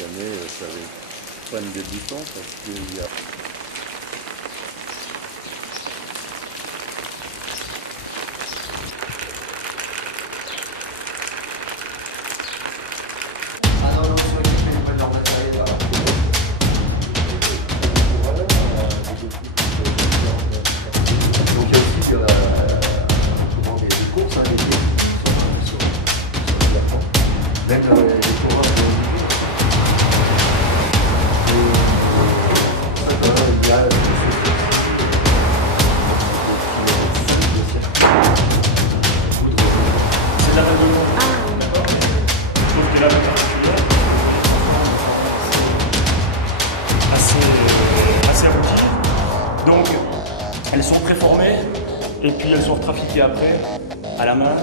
années, ça avait pas une débutante parce qu'il y a... assez abouties. Donc elles sont préformées et puis elles sont retrafiquées après à la main,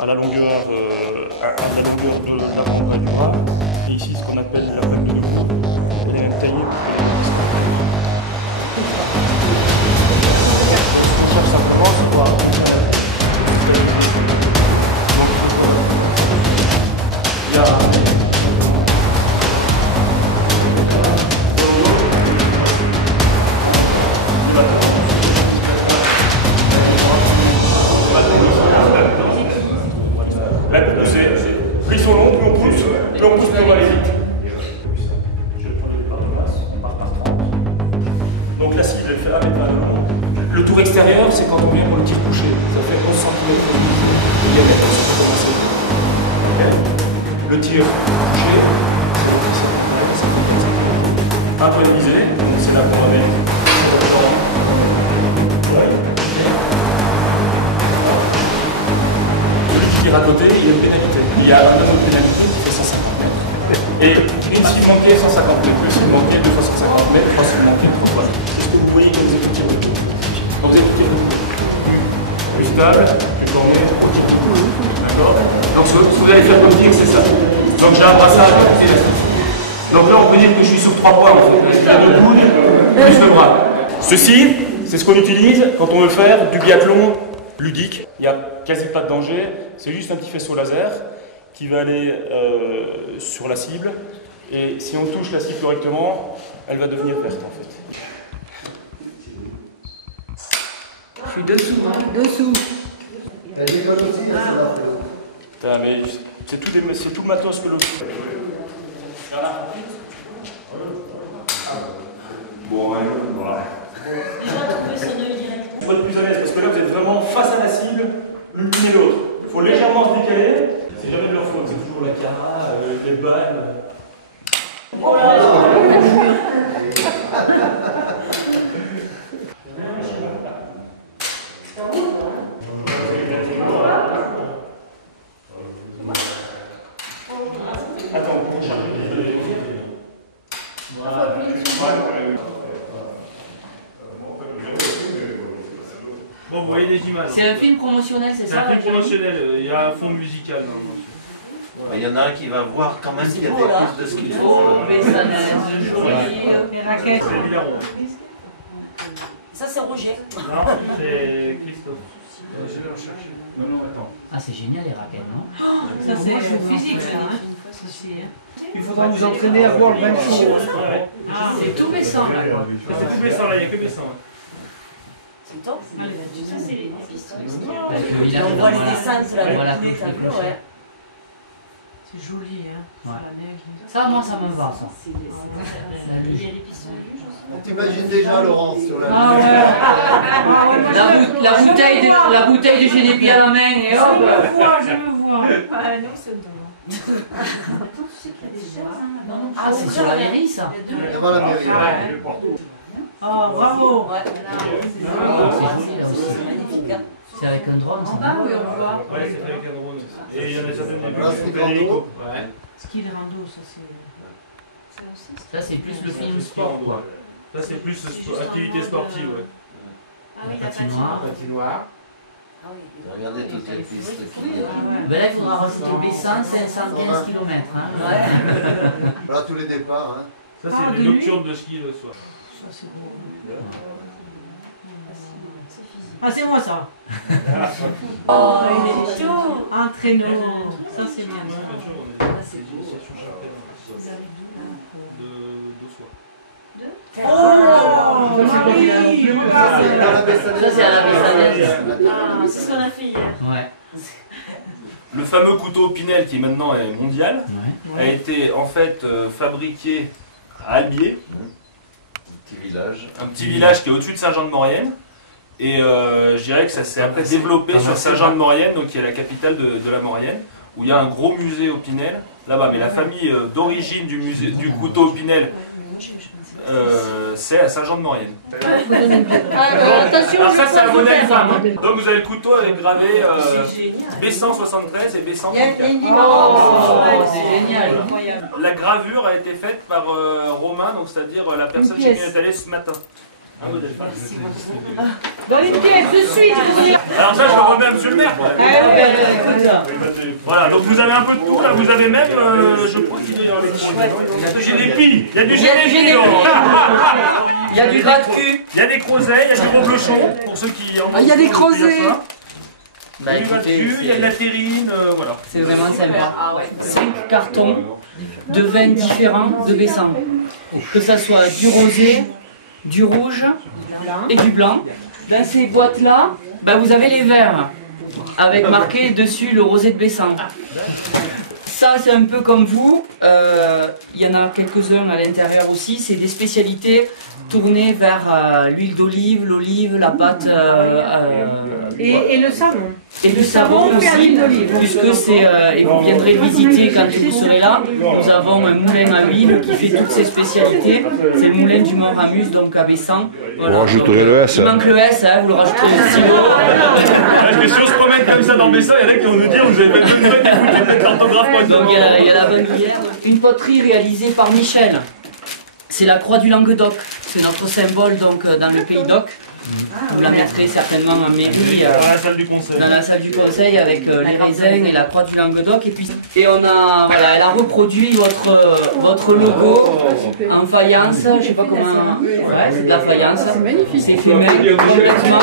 à la longueur de l'avant et du bras. Et ici ce qu'on appelle la plaque de debout, elle est même taillée pour plus ils sont longs, plus on pousse, plus on va aller vite. Je prends le départ de masse, on part par 30. Donc la cible, elle fait 1 mètre de long. Le tour extérieur, c'est quand on vient pour le tir couché. Ça fait 11 cm de diamètre, ça peut commencer. Okay. Le tir couché, ça fait 15 cm. Un peu de visée, donc c'est là qu'on va mettre. À côté, il y a une pénalité. Il y a un autre pénalité qui fait 150 mètres. Et une cible manquée, 150 mètres. Deux cibles manquées, 2 fois 150 mètres. 3 cibles manquées, 3 fois. C'est ce que vous voyez quand vous écoutez le tour. Quand vous écoutez le tour. Plus stable, plus tourné, d'accord. Donc ce que vous allez faire comme tir, c'est ça. Donc j'ai un brassard élastique. Donc là, on peut dire que je suis sur 3 points en fait. Les deux coudes, plus le bras. Ceci, c'est ce qu'on utilise quand on veut faire du biathlon ludique. Il n'y a quasi pas de danger, c'est juste un petit faisceau laser qui va aller sur la cible et si on touche la cible correctement, elle va devenir verte en fait. Je suis dessous, hein. Dessous. Elle décolle aussi, Putain, mais c'est tout le matos que l'autre. Bon, voilà. Il faut être plus à l'aise parce que là vous êtes vraiment face à la cible, l'une et l'autre. Il faut légèrement se décaler. C'est jamais de leur faute, c'est toujours la cara, les balles. Oh là là. Attends, Bon, vous voyez des images. C'est un film promotionnel, c'est ça? C'est un film promotionnel, il y a un fond musical. Il y en a un qui va voir quand même qu'il y a des pistes de ski. Oh, mais ça joli. Les raquettes. C'est Milaron. Ça, c'est Roger. Non, c'est Christophe. Je vais le chercher. Non, non, attends. Ah, c'est génial les raquettes, non? Ça, c'est physique, ça. Il faudra vous entraîner à voir le même chose. C'est tout baissant, là. C'est tout baissant, là, il n'y a que baissant. C'est top. Ça, c'est les pistes. On voit les descentes, là, voilà, ouais. C'est joli, hein. Ouais. Ça, moi, ça me va, ça. Il y a les pistes luge aussi. T'imagines déjà Laurence sur la Ah ouais. La bouteille de Génépi à la main et hop. Je me vois. Ah non, c'est drôle. Ah, c'est sur la mairie, ça. devant la mairie. Oh, bravo. C'est avec un drone, ça. En bas, oui, on voit. Ouais, c'est avec un drone. Et il y en a certaines Là, c'est des rando. hélicos. Ouais. Ski de rando, ça c'est. Ça, c'est plus le film sport, quoi. Ça, c'est plus activité sportive, ouais. Ah oui, La patinoire. Patinoire. Regardez toutes les pistes qu'il y a. Ben là, il faudra rajouter Bessan, 515 km. Hein. Voilà tous les départs. Hein. Ça, c'est les nocturnes de ski le soir. Ça c'est beau. Ah, c'est moi ça. Oh, il est chaud. Un traîneau. Ça, c'est bien. Oh, Marie. Ça, c'est à la Bessanaise. Ah, c'est ce qu'on a fait hier. Ouais. Le fameux couteau Pinel, qui maintenant est mondial, Ouais. a été en fait fabriqué à Albier, un petit village qui est au-dessus de Saint-Jean-de-Maurienne. Et je dirais que ça s'est après développé sur Saint-Jean-de-Maurienne, donc qui est la capitale de la Maurienne, où il y a un gros musée au Pinel, là-bas. Mais la famille d'origine du couteau Pinel, c'est à Saint-Jean-de-Maurienne. Attention, Alors ça, je c'est un prends modèle une femme. femme. Donc vous avez le couteau avec gravé C'est génial. B173 et B134. Oh, c'est génial. Incroyable. La gravure a été faite par Romain, donc c'est-à-dire la personne qui est allée ce matin. Un modèle femme. Dans les pièces, de suite. Alors ça, je le remets à monsieur le maire. Voilà, donc vous avez un peu de tout, là, vous avez même, je crois qu'il doit y avoir des génépi, il y a du génépi, Il y a du gras de cul. il y a des crozets, il y a du reblochon, pour ceux qui en il y a des crozets. Il y a du gras de cul, il y a de la terrine, voilà. C'est vraiment sympa. Ah ouais. 5 cartons de vins différents de Bessan. Que ça soit du rosé, du rouge et du blanc. Dans ces boîtes-là, vous avez les verres avec marqué dessus le rosé de Bessan. Ça, c'est un peu comme vous. Il y en a quelques-uns à l'intérieur aussi. C'est des spécialités tournées vers l'huile d'olive, l'olive, la pâte. Et le savon. Et le savon fait à aussi, l'huile d'olive. puisque c'est, et vous viendrez visiter quand vous serez là, nous avons un moulin à huile qui fait toutes ses spécialités. C'est le moulin du Mont-Ramus, donc à Bessan. Voilà. Vous rajouterez le S. Il manque le S, hein, vous le rajouterez le stylo. Parce que si on se promène comme ça dans Bessan, il y en a qui vont nous dire, vous avez même une note d'écouter peut-être l'orthographe correctement. Donc il y a la bonne lumière. Une poterie réalisée par Michel. C'est la croix du Languedoc. C'est notre symbole donc dans le pays d'Oc. Vous la mettrez certainement en mairie. Dans la salle du conseil. Dans la salle du conseil avec les raisins et la croix du Languedoc. Et on a, voilà, elle a reproduit votre logo en faïence. Je sais pas comment. Ouais, c'est de la faïence. C'est magnifique. C'est fait main complètement.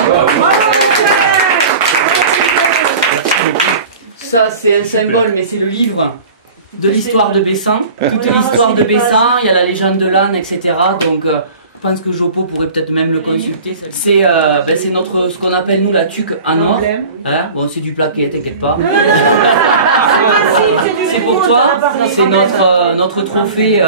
Ça, c'est un symbole, mais c'est le livre de l'histoire de Bessan. Toute l'histoire de Bessan, il y a la légende de l'âne, etc. Donc, je pense que Jopo pourrait peut-être même le consulter. C'est ce qu'on appelle nous la tuque en or. Hein, bon, c'est du plaqué, t'inquiète pas. C'est pour toi, c'est notre trophée.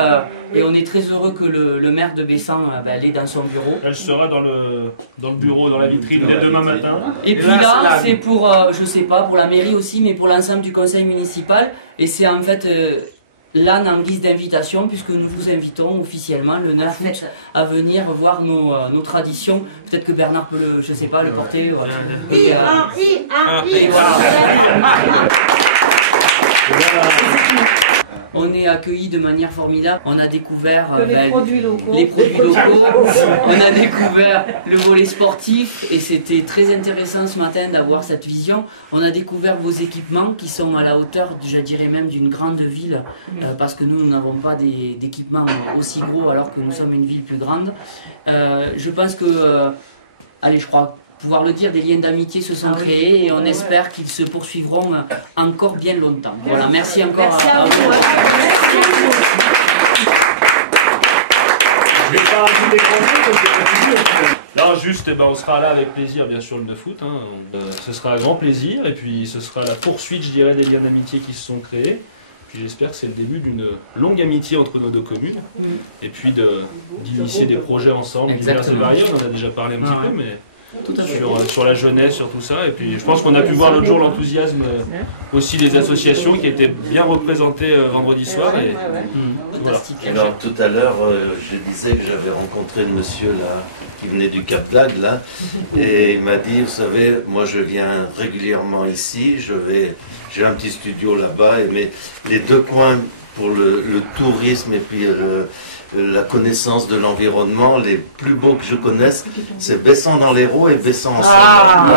Et on est très heureux que le maire de Bessan l'ait dans son bureau. Elle sera dans le bureau, dans la vitrine dès demain matin. Et puis là, c'est pour, je sais pas, pour la mairie aussi, mais pour l'ensemble du conseil municipal. Et c'est en fait l'âne en guise d'invitation, puisque nous vous invitons officiellement le 9 août à venir voir nos traditions. Peut-être que Bernard peut le, je sais pas, le porter. Et voilà. On est accueillis de manière formidable. On a découvert les produits locaux. On a découvert le volet sportif et c'était très intéressant ce matin d'avoir cette vision. On a découvert vos équipements qui sont à la hauteur, je dirais même, d'une grande ville parce que nous n'avons pas d'équipements aussi gros alors que nous sommes une ville plus grande. Je pense que, allez, je crois pouvoir le dire, des liens d'amitié se sont créés et on espère qu'ils se poursuivront encore bien longtemps. Voilà, merci encore à vous. Je vais pas rajouter grand-chose. Non, juste, on sera là avec plaisir, bien sûr, le 9 août. Ce sera un grand plaisir et puis ce sera la poursuite, je dirais, des liens d'amitié qui se sont créés. Puis j'espère que c'est le début d'une longue amitié entre nos deux communes et puis d'initier des projets ensemble, divers et variés. On en a déjà parlé un petit peu, mais sur la jeunesse, sur tout ça. Et puis je pense qu'on a pu voir l'autre jour l'enthousiasme aussi des associations qui étaient bien représentées vendredi soir. Et, voilà. Alors tout à l'heure, je disais que j'avais rencontré le monsieur là, qui venait du Cap-Lag là, et il m'a dit, vous savez, moi je viens régulièrement ici, j'ai un petit studio là-bas, mais les deux coins pour le tourisme et puis la connaissance de l'environnement, les plus beaux que je connaisse, c'est Bessan dans l'Hérault et Bessan en Savoie.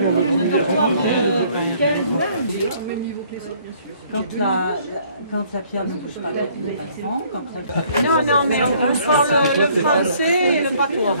vais aller rentrer, je vais pas Au même niveau que les autres, bien sûr. Quand la pierre ne bouge pas, Non, non, mais on parle le français et le patois.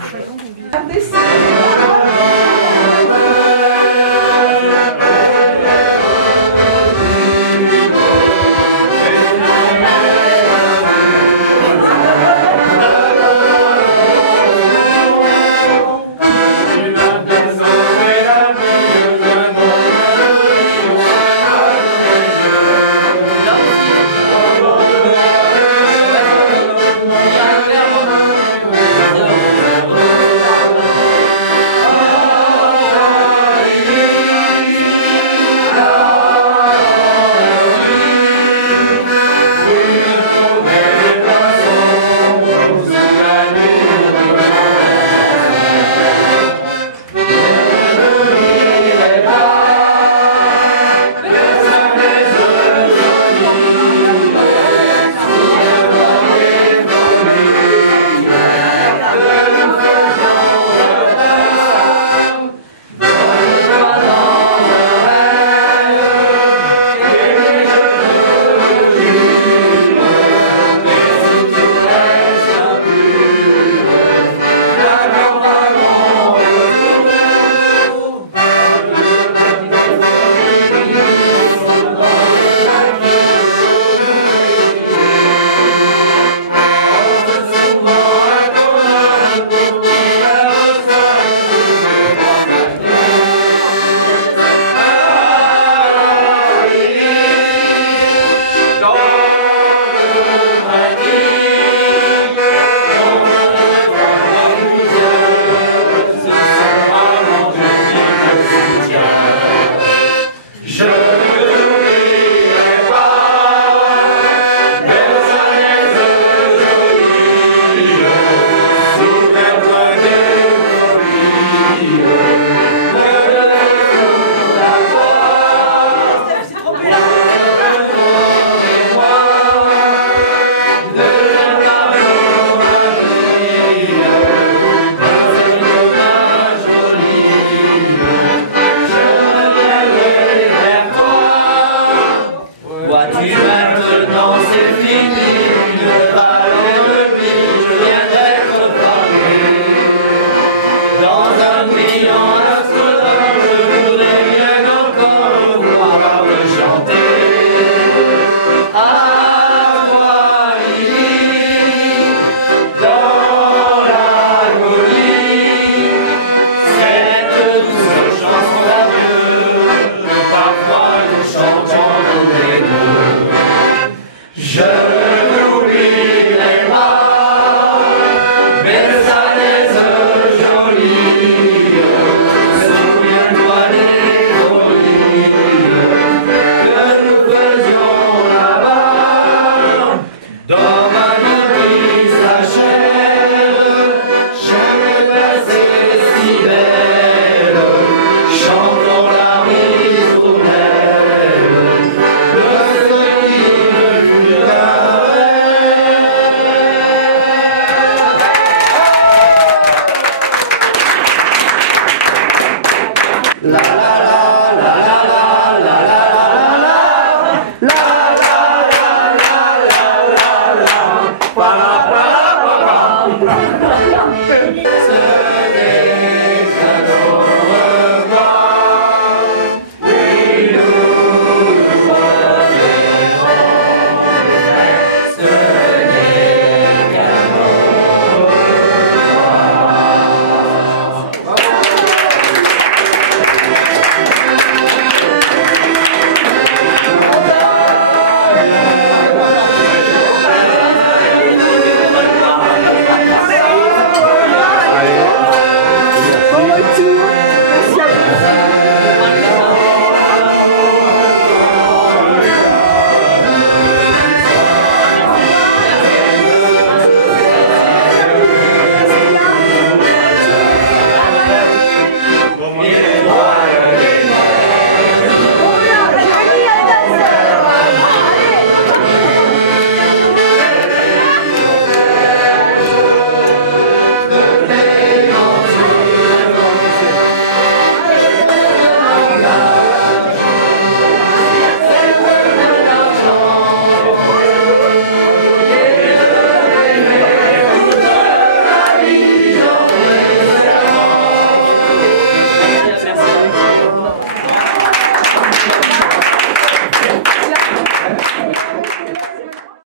Ce